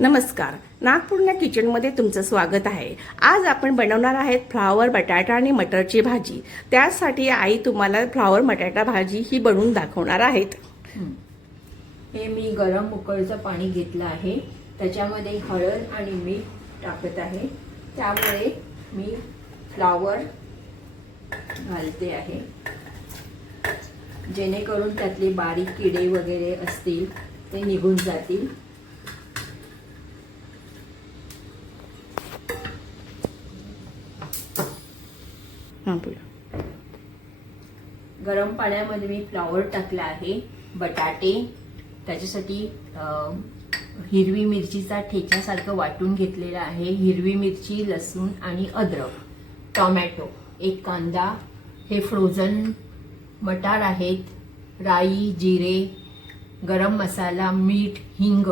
नमस्कार. नागपूरना किचनमध्ये तुमचं स्वागत आहे. आज आपण बनवणार आहेत फ्लावर बटाटा आणि मटरची भाजी. त्यासाठी आई तुम्हाला फ्लावर बटाटा भाजी ही बनवून दाखवणार आहेत. हे मी गरम उकळचं पाणी घेतलं आहे. त्याच्यामध्ये हळद आणि मीठ टाकत आहे. त्यामुळे मी फ्लावर घालते आहे. जेणेकरून त्यातले बारीक किडे वगैरे असतील ते निघून जातील. हां बोला गरम पाण्यामध्ये मी फ्लावर टाकला आहे बटाटे त्याच्यासाठी हिरवी मिरचीचा ठेच्यासारखं वाटून घेतलेला आहे. हिरवी मिरची लसूण आणि अद्रक टोमॅटो एक कांदा हे फ्रोझन मटार आहेत राई जिरे गरम मसाला मीठ हिंग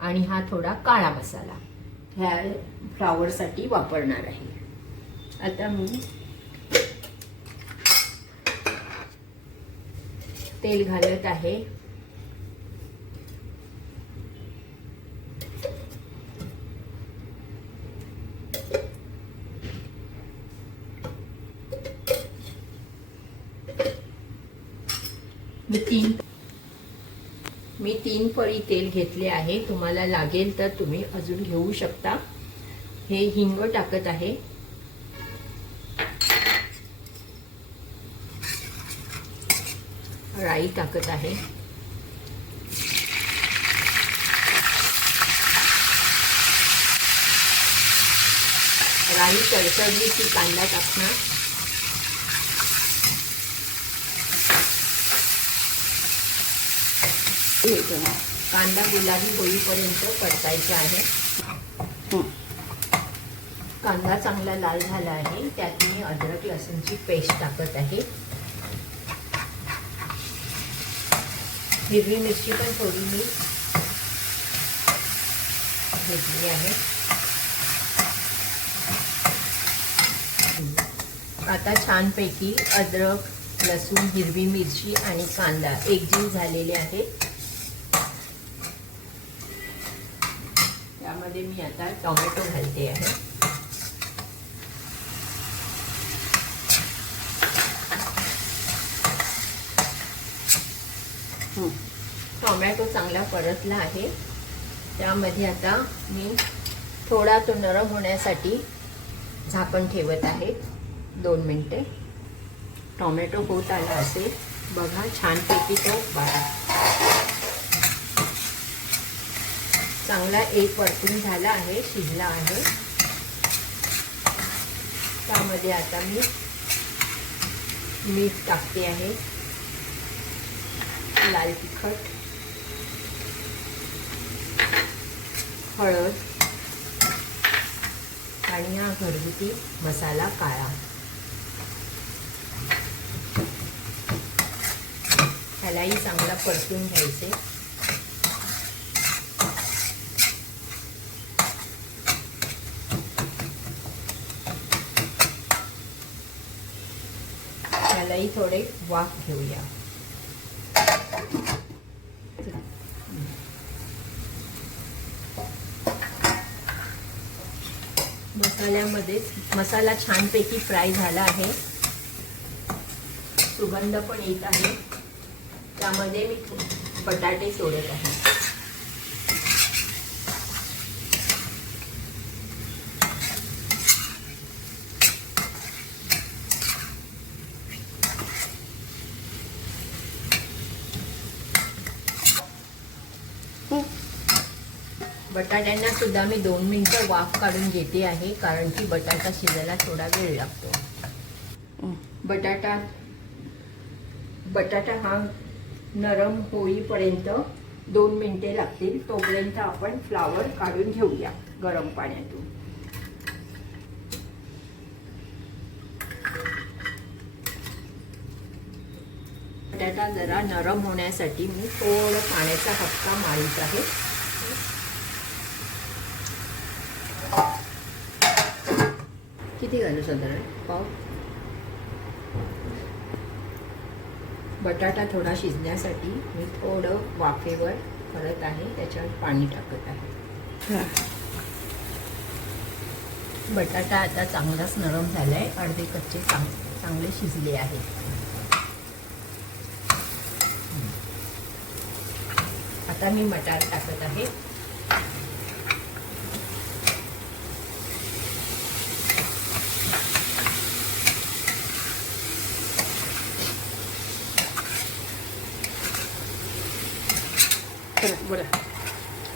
आणि हा थोडा काळा मसाला. ह्या फ्लावरसाठी वापरणार आहे. आता मी तेल घालत आहे. मी तीन मी तीन पळी तेल घेतले आहे. तुम्हाला लागेल तर तुम्ही अजून घेऊ शकता. हे हिंग टाकत आहे. राई टाकत आहे. राई तडतडली की कांदा टाकणार. कांदा गुलाबी होईपर्यंत परतायचा आहे. कांदा चांगला लाल झाला आहे. त्यात मी अद्रक लसूणची पेस्ट टाकत आहे. हिरवी मिरची पण थोडी मी घेतली आहे. आता छानपैकी अद्रक लसूण हिरवी मिरची आणि कांदा एकजीव झालेले आहे. त्यामध्ये मी आता टोमॅटो घालते आहे. हो. टोमॅटो चांगला परतला आहे. त्यामध्ये आता मी थोडा तो नरम होण्यासाठी झाकण ठेवत आहे. दोन मिनटे. टोमॅटो होत आला असेल. बघा छानपैकी तो बारा चांगला एक परतून झाला आहे शिजला आहे. त्यामध्ये आता मी मीठ टाकते आहे. लाल तिखट हळद आणि हा घरगुती मसाला काळा. ह्यालाही चांगला परतून घ्यायचे. ह्यालाही थोडे वाफ घेऊया. मसाल्यामध्ये मसाला छानपैकी फ्राय झाला आहे. सुगंध पण येत आहे. त्यामध्ये मी बटाटे सोडत आहे. बटाट्यांना सुद्धा मी दोन मिनिटं वाफ काढून घेते आहे कारण की बटाटा शिजायला थोडा वेळ लागतो. बटाटा बटाटा हा नरम होईपर्यंत दोन मिनिटे लागतील. तोपर्यंत आपण फ्लावर काढून घेऊया गरम पाण्यातून. बटाटा जरा नरम होण्यासाठी मी थोडं पाण्याचा हक्का मारित आहे. किती घालू साधारण पाव? बटाटा थोडा शिजण्यासाठी मी थोडं वाफेवर करत आहे त्याच्यात पाणी टाकत आहे. बटाटा आता चांगलाच नरम झालाय अर्धे कच्चे चांग चांगले शिजले आहेत. आता मी मटार टाकत आहे. बोला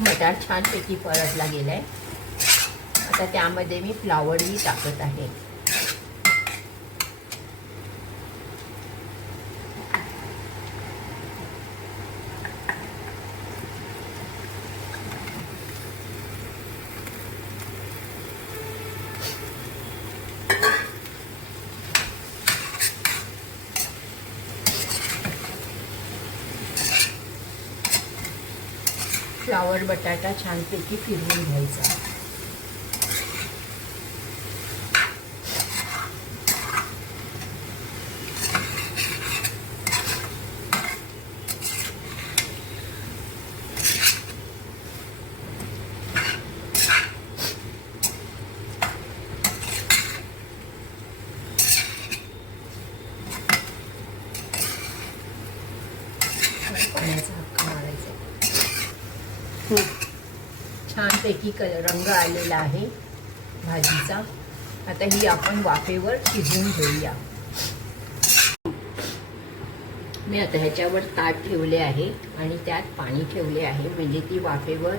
मटार छानपैकी परतला गेलाय. आता त्यामध्ये मी फ्लावरही टाकत आहे. फ्लावर बटाटा छानपैकी फिरवून घ्यायचा पाण्याचा हक्का मारायचा हं. छानपैकी क रंग आलेला आहे भाजीचा. आता ही आपण वाफेवर शिजवून घेऊया. मी आता ह्याच्यावर ताट ठेवले आहे आणि त्यात पाणी ठेवले आहे. म्हणजे ती वाफेवर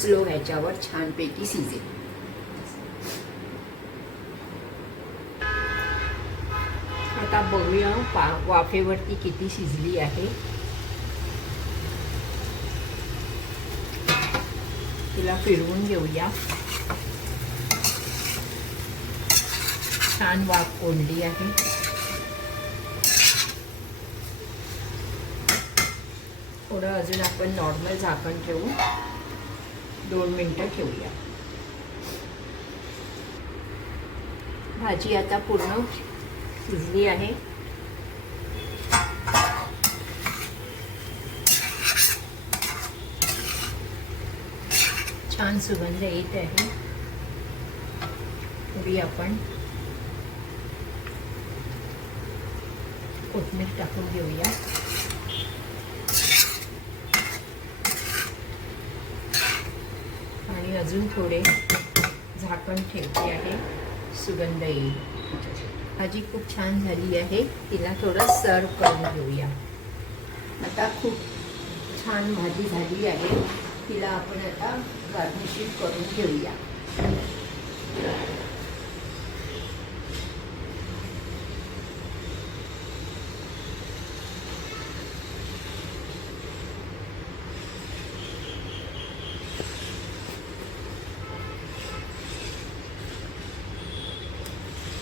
स्लो ह्याच्यावर छानपैकी शिजेल. आता बघूया पा वाफेवरती किती शिजली आहे. तिला फिरवून घेऊया. छान वाफ कोंडली आहे. थोडं अजून आपण नॉर्मल झाकण ठेवून दोन मिनटं ठेवूया. भाजी आता पूर्ण शिजली आहे. छान सुगंध येत आहे. थोडी आपण कोथमीर टाकून घेऊया. आणि अजून थोडे झाकण ठेवते आहे. सुगंध येईल. भाजी खूप छान झाली आहे. तिला थोडं सर्व करून घेऊया. आता खूप छान भाजी झाली आहे. तिला आपण आता गार्निशिंग करून घेऊया.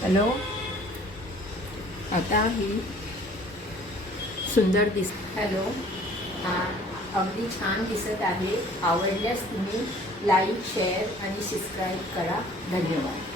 हॅलो? आता ही सुंदर दिस हॅलो? हां. अगदी छान दिसत आहे. आवडल्यास तुम्ही लाईक शेअर आणि सबस्क्राईब करा. धन्यवाद.